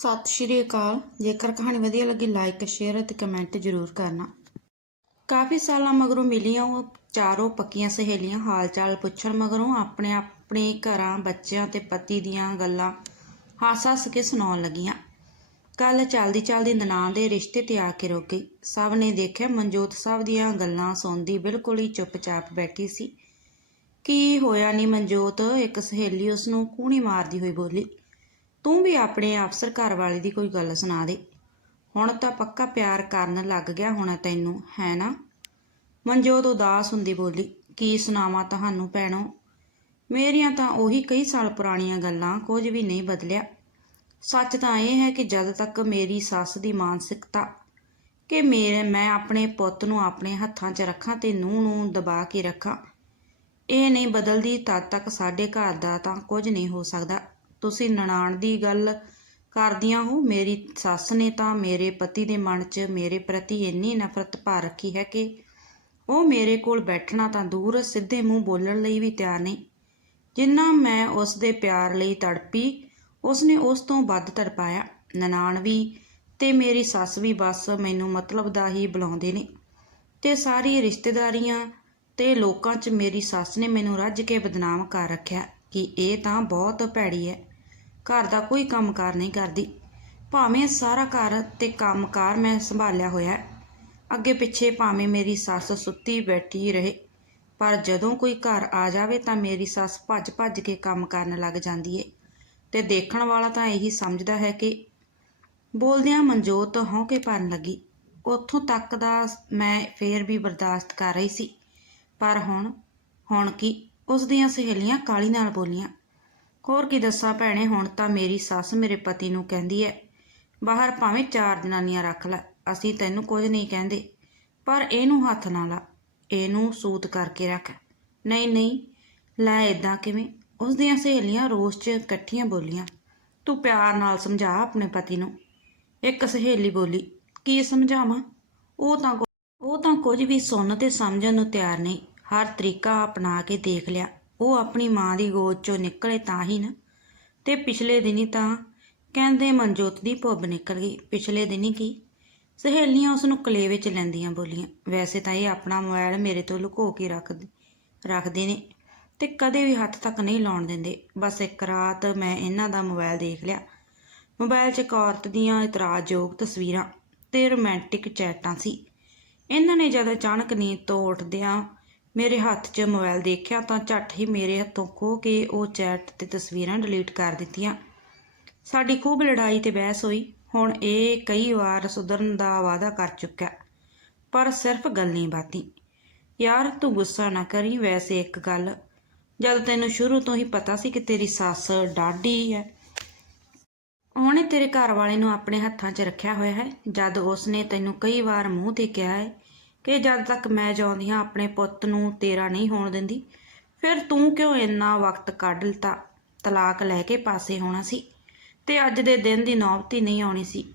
ਸਤਿ ਸ਼੍ਰੀ ਅਕਾਲ। ਜੇਕਰ ਕਹਾਣੀ ਵਧੀਆ ਲੱਗੀ ਲਾਈਕ ਸ਼ੇਅਰ ਅਤੇ ਕਮੈਂਟ ਜ਼ਰੂਰ ਕਰਨਾ। ਕਾਫੀ ਸਾਲਾਂ ਮਗਰੋਂ ਮਿਲੀਆਂ ਉਹ ਚਾਰੋਂ ਪੱਕੀਆਂ ਸਹੇਲੀਆਂ। ਹਾਲ ਚਾਲ ਪੁੱਛਣ ਮਗਰੋਂ ਆਪਣੇ ਆਪਣੇ ਘਰਾਂ, ਬੱਚਿਆਂ ਤੇ ਪਤੀ ਦੀਆਂ ਗੱਲਾਂ ਹੱਸ ਹੱਸ ਕੇ ਸੁਣਾਉਣ ਲੱਗੀਆਂ। ਕੱਲ ਚੱਲਦੀ ਚੱਲਦੀ ਨਨਾਣ ਦੇ ਰਿਸ਼ਤੇ ਤੇ ਆ ਕੇ ਰੁਕ ਗਈ। ਸਭ ਨੇ ਦੇਖਿਆ ਮਨਜੋਤ ਸਾਹਿਬ ਦੀਆਂ ਗੱਲਾਂ ਸੁਣਦੀ ਬਿਲਕੁਲ ਹੀ ਚੁੱਪਚਾਪ ਬੈਠੀ ਸੀ। ਕੀ ਹੋਇਆ ਨਹੀਂ ਮਨਜੋਤ? ਇੱਕ ਸਹੇਲੀ ਉਸ ਨੂੰ ਕੂਣੀ ਮਾਰਦੀ ਹੋਈ ਬੋਲੀ। ਤੂੰ ਵੀ ਆਪਣੇ ਅਫਸਰ ਘਰ ਵਾਲੇ ਦੀ ਕੋਈ ਗੱਲ ਸੁਣਾ ਦੇ। ਹੁਣ ਤਾਂ ਪੱਕਾ ਪਿਆਰ ਕਰਨ ਲੱਗ ਗਿਆ ਹੋਣਾ ਤੈਨੂੰ, ਹੈ ਨਾ? ਮਨਜੋਤ ਉਦਾਸ ਹੁੰਦੀ ਬੋਲੀ, ਕੀ ਸੁਣਾਵਾਂ ਤੁਹਾਨੂੰ ਭੈਣੋ? ਮੇਰੀਆਂ ਤਾਂ ਉਹੀ ਕਈ ਸਾਲ ਪੁਰਾਣੀਆਂ ਗੱਲਾਂ, ਕੁਝ ਵੀ ਨਹੀਂ ਬਦਲਿਆ। ਸੱਚ ਤਾਂ ਇਹ ਹੈ ਕਿ ਜਦ ਤੱਕ ਮੇਰੀ ਸੱਸ ਦੀ ਮਾਨਸਿਕਤਾ ਕਿ ਮੇਰੇ, ਮੈਂ ਆਪਣੇ ਪੁੱਤ ਨੂੰ ਆਪਣੇ ਹੱਥਾਂ 'ਚ ਰੱਖਾਂ ਤੇ ਨੂੰਹ ਨੂੰ ਦਬਾ ਕੇ ਰੱਖਾਂ, ਇਹ ਨਹੀਂ ਬਦਲਦੀ ਤਦ ਤੱਕ ਸਾਡੇ ਘਰ ਦਾ ਤਾਂ ਕੁਝ ਨਹੀਂ ਹੋ ਸਕਦਾ। ਤੁਸੀਂ ਨਨਾਣ ਦੀ ਗੱਲ ਕਰਦੀਆਂ ਹੋ, ਮੇਰੀ ਸੱਸ ਨੇ ਤਾਂ ਮੇਰੇ ਪਤੀ ਦੇ ਮਨ 'ਚ ਮੇਰੇ ਪ੍ਰਤੀ ਇੰਨੀ ਨਫ਼ਰਤ ਭਾ ਰੱਖੀ ਹੈ ਕਿ ਉਹ ਮੇਰੇ ਕੋਲ ਬੈਠਣਾ ਤਾਂ ਦੂਰ, ਸਿੱਧੇ ਮੂੰਹ ਬੋਲਣ ਲਈ ਵੀ ਤਿਆਰ ਨਹੀਂ। ਜਿੰਨਾ ਮੈਂ ਉਸ ਦੇ ਪਿਆਰ ਲਈ ਤੜਪੀ, ਉਸ ਨੇ ਉਸ ਤੋਂ ਵੱਧ ਤੜਪਾਇਆ। ਨਨਾਣ ਵੀ ਤੇ ਮੇਰੀ ਸੱਸ ਵੀ ਬਸ ਮੈਨੂੰ ਮਤਲਬ ਦਾ ਹੀ ਬੁਲਾਉਂਦੇ ਨੇ ਤੇ ਸਾਰੀ ਰਿਸ਼ਤੇਦਾਰੀਆਂ ਤੇ ਲੋਕਾਂ 'ਚ ਮੇਰੀ ਸੱਸ ਨੇ ਮੈਨੂੰ ਰੱਜ ਕੇ ਬਦਨਾਮ ਕਰ ਰੱਖਿਆ ਕਿ ਇਹ ਤਾਂ ਬਹੁਤ ਭੈੜੀ ਹੈ। ਘਰ ਦਾ ਕੋਈ ਕੰਮਕਾਰ ਨਹੀਂ ਕਰਦੀ। ਭਾਵੇਂ ਸਾਰਾ ਘਰ ਤੇ ਕੰਮਕਾਰ ਮੈਂ ਸੰਭਾਲਿਆ ਹੋਇਆ ਹੈ। ਅੱਗੇ ਪਿੱਛੇ ਭਾਵੇਂ ਮੇਰੀ ਸੱਸ ਸੁੱਤੀ ਬੈਠੀ ਰਹੇ, ਪਰ ਜਦੋਂ ਕੋਈ ਘਰ ਆ ਜਾਵੇ ਤਾਂ ਮੇਰੀ ਸੱਸ ਭੱਜ ਭੱਜ ਕੇ ਕੰਮ ਕਰਨ ਲੱਗ ਜਾਂਦੀ ਏ। ਤੇ ਦੇਖਣ ਵਾਲਾ ਤਾਂ ਇਹੀ ਸਮਝਦਾ ਹੈ ਕਿ ਬੋਲਦਿਆਂ ਮਨਜੋਤ ਹੌਂਕੇ ਭਰਨ ਲੱਗੀ। ਉੱਥੋਂ ਤੱਕ ਦਾ ਮੈਂ ਫੇਰ ਵੀ ਬਰਦਾਸ਼ਤ ਕਰ ਰਹੀ ਸੀ। ਪਰ ਹੁਣ ਹੁਣ ਕੀ? ਉਸ ਦੀਆਂ ਸਹੇਲੀਆਂ ਕਾਲੀ ਨਾਲ ਬੋਲੀਆਂ ਹੋਰ ਕੀ ਦੱਸਾਂ ਭੈਣੇ, ਹੁਣ ਤਾਂ ਮੇਰੀ ਸੱਸ ਮੇਰੇ ਪਤੀ ਨੂੰ ਕਹਿੰਦੀ ਹੈ ਬਾਹਰ ਭਾਵੇਂ ਚਾਰ ਜਨਾਨੀਆਂ ਰੱਖ ਲੈ, ਅਸੀਂ ਤੈਨੂੰ ਕੁਝ ਨਹੀਂ ਕਹਿੰਦੇ, ਪਰ ਇਹਨੂੰ ਹੱਥ ਨਾ ਲਾ, ਇਹਨੂੰ ਸੂਤ ਕਰਕੇ ਰੱਖ। ਨਹੀਂ ਨਹੀਂ, ਲੈ ਇਦਾਂ ਕਿਵੇਂ? ਉਸ ਦੀਆਂ ਸਹੇਲੀਆਂ ਰੋਸ 'ਚ ਇਕੱਠੀਆਂ ਬੋਲੀਆਂ, ਤੂੰ ਪਿਆਰ ਨਾਲ ਸਮਝਾ ਆਪਣੇ ਪਤੀ ਨੂੰ। ਇੱਕ ਸਹੇਲੀ ਬੋਲੀ, ਕੀ ਸਮਝਾਵਾਂ? ਉਹ ਤਾਂ ਉਹ ਤਾਂ ਕੁਝ ਵੀ ਸੁਣਨ ਤੇ ਸਮਝਣ ਨੂੰ ਤਿਆਰ ਨਹੀਂ, ਹਰ ਤਰੀਕਾ ਅਪਣਾ ਕੇ ਦੇਖ ਲਿਆ। ਉਹ ਆਪਣੀ ਮਾਂ ਦੀ ਗੋਦ ਚੋਂ ਨਿਕਲੇ ਤਾਂ ਹੀ ਨਾ। ਤੇ ਪਿਛਲੇ ਦਿਨੀ ਤਾਂ ਕਹਿੰਦੇ ਮਨਜੋਤ ਦੀ ਭੁੱਬ ਨਿਕਲ ਗਈ। ਪਿਛਲੇ ਦਿਨੀ ਕੀ? ਸਹੇਲੀਆਂ ਉਸ ਨੂੰ ਕਲੇ ਵਿੱਚ ਲੈਂਦੀਆਂ ਬੋਲੀਆਂ। ਵੈਸੇ ਤਾਂ ਇਹ ਆਪਣਾ ਮੋਬਾਈਲ ਮੇਰੇ ਤੋਂ ਲੁਕੋ ਕੇ ਰੱਖ ਰੱਖਦੇ ਨੇ ਤੇ ਕਦੇ ਵੀ ਹੱਥ ਤੱਕ ਨਹੀਂ ਲਾਉਣ ਦਿੰਦੇ। ਬਸ ਇੱਕ ਰਾਤ ਮੈਂ ਇਹਨਾਂ ਦਾ ਮੋਬਾਈਲ ਦੇਖ ਲਿਆ। ਮੋਬਾਈਲ 'ਚ ਇੱਕ ਔਰਤ ਦੀਆਂ ਇਤਰਾਜ਼ਯੋਗ ਤਸਵੀਰਾਂ ਤੇ ਰੋਮਾਂਟਿਕ ਚੈਟਾਂ ਸੀ। ਇਹਨਾਂ ਨੇ ਜਦ ਅਚਾਨਕ ਨੀਂਦ ਤੋਂ ਉੱਠਦਿਆਂ ਮੇਰੇ ਹੱਥ 'ਚ ਮੋਬਾਈਲ ਦੇਖਿਆ ਤਾਂ ਝੱਟ ਹੀ ਮੇਰੇ ਹੱਥੋਂ ਖੋਹ ਕੇ ਉਹ ਚੈਟ ਤੇ ਤਸਵੀਰਾਂ ਡਿਲੀਟ ਕਰ ਦਿੱਤੀਆਂ। ਸਾਡੀ ਖੂਬ ਲੜਾਈ ਤੇ ਬਹਿਸ ਹੋਈ। ਹੁਣ ਇਹ ਕਈ ਵਾਰ ਸੁਧਰਨ ਦਾ ਵਾਅਦਾ ਕਰ ਚੁੱਕਿਆ, ਪਰ ਸਿਰਫ ਗੱਲ ਨਹੀਂ ਬਾਤੀ। ਯਾਰ, ਤੂੰ ਗੁੱਸਾ ਨਾ ਕਰੀ, ਵੈਸੇ ਇੱਕ ਗੱਲ। ਜਦ ਤੈਨੂੰ ਸ਼ੁਰੂ ਤੋਂ ਹੀ ਪਤਾ ਸੀ ਕਿ ਤੇਰੀ ਸੱਸ ਡਾਢੀ ਹੈ। ਉਹਨੇ ਤੇਰੇ ਘਰ ਵਾਲੇ ਨੂੰ ਆਪਣੇ ਹੱਥਾਂ 'ਚ ਰੱਖਿਆ ਹੋਇਆ ਹੈ। ਜਦ ਉਸਨੇ ਤੈਨੂੰ ਕਈ ਵਾਰ ਮੂੰਹ ਤੇ ਕਿਹਾ ਹੈ ਕਿ ਜਦ ਤੱਕ ਮੈਂ ਚਾਹੁੰਦੀ ਹਾਂ, ਆਪਣੇ ਪੁੱਤ ਨੂੰ ਤੇਰਾ ਨਹੀਂ ਹੋਣ ਦਿੰਦੀ, ਫਿਰ ਤੂੰ ਕਿਉਂ ਇੰਨਾ ਵਕਤ ਕੱਢ ਲਤਾ, ਤਲਾਕ ਲੈ ਕੇ ਪਾਸੇ ਹੋਣਾ ਸੀ? ਤੇ ਅੱਜ ਦੇ ਦਿਨ ਦੀ ਨੌਬਤੀ ਨਹੀਂ ਆਉਣੀ ਸੀ।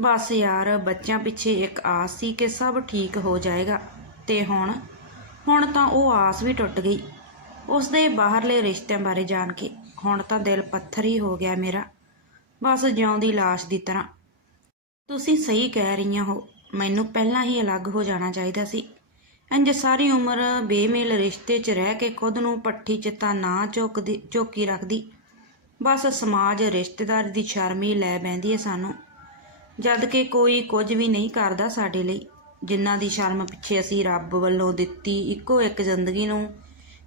ਬਸ ਯਾਰ, ਬੱਚਿਆਂ ਪਿੱਛੇ ਇੱਕ ਆਸ ਸੀ ਕਿ ਸਭ ਠੀਕ ਹੋ ਜਾਏਗਾ, ਤੇ ਹੁਣ ਹੁਣ ਤਾਂ ਉਹ ਆਸ ਵੀ ਟੁੱਟ ਗਈ। ਉਸ ਦੇ ਬਾਹਰਲੇ ਰਿਸ਼ਤਿਆਂ ਬਾਰੇ ਜਾਣ ਕੇ, ਹੁਣ ਤਾਂ ਦਿਲ ਪੱਥਰ ਹੀ ਹੋ ਗਿਆ ਮੇਰਾ। ਬਸ ਜਿਉਂਦੀ ਲਾਸ਼ ਦੀ ਤਰ੍ਹਾਂ। ਤੁਸੀਂ ਸਹੀ ਕਹਿ ਰਹੀਆਂ ਹੋ। ਮੈਨੂੰ ਪਹਿਲਾਂ ਹੀ ਅਲੱਗ ਹੋ ਜਾਣਾ ਚਾਹੀਦਾ ਸੀ। ਇੰਜ ਸਾਰੀ ਉਮਰ ਬੇਮੇਲ ਰਿਸ਼ਤੇ 'ਚ ਰਹਿ ਕੇ ਖੁਦ ਨੂੰ ਪੱਠੀ ਚਿੱਤਾ ਨਾ ਝੁਕਦੀ ਝੋਕੀ ਰੱਖਦੀ। ਬਸ ਸਮਾਜ ਰਿਸ਼ਤੇਦਾਰ ਦੀ ਸ਼ਰਮੀ ਲੈ ਬੈਂਦੀ ਹੈ ਸਾਨੂੰ। ਜਦ ਕਿ ਕੋਈ ਕੁਝ ਵੀ ਨਹੀਂ ਕਰਦਾ ਸਾਡੇ ਲਈ। ਜਿਨ੍ਹਾਂ ਦੀ ਸ਼ਰਮ ਪਿੱਛੇ ਅਸੀਂ ਰੱਬ ਵੱਲੋਂ ਦਿੱਤੀ ਇੱਕੋ ਇੱਕ ਜ਼ਿੰਦਗੀ ਨੂੰ,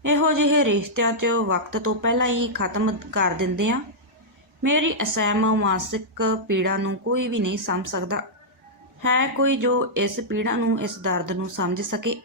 ਇਹੋ ਜਿਹੇ ਰਿਸ਼ਤਿਆਂ 'ਚ ਵਕਤ ਤੋਂ ਪਹਿਲਾਂ ਹੀ ਖਤਮ ਕਰ ਦਿੰਦੇ ਆ। ਮੇਰੀ ਅਸਹਿਮ ਮਾਨਸਿਕ ਪੀੜਾ ਨੂੰ ਕੋਈ ਵੀ ਨਹੀਂ ਸਮਝ ਸਕਦਾ। ਹੈ ਕੋਈ ਜੋ ਇਸ ਪੀੜਾ ਨੂੰ ਇਸ ਦਰਦ ਨੂੰ ਸਮਝ ਸਕੇ?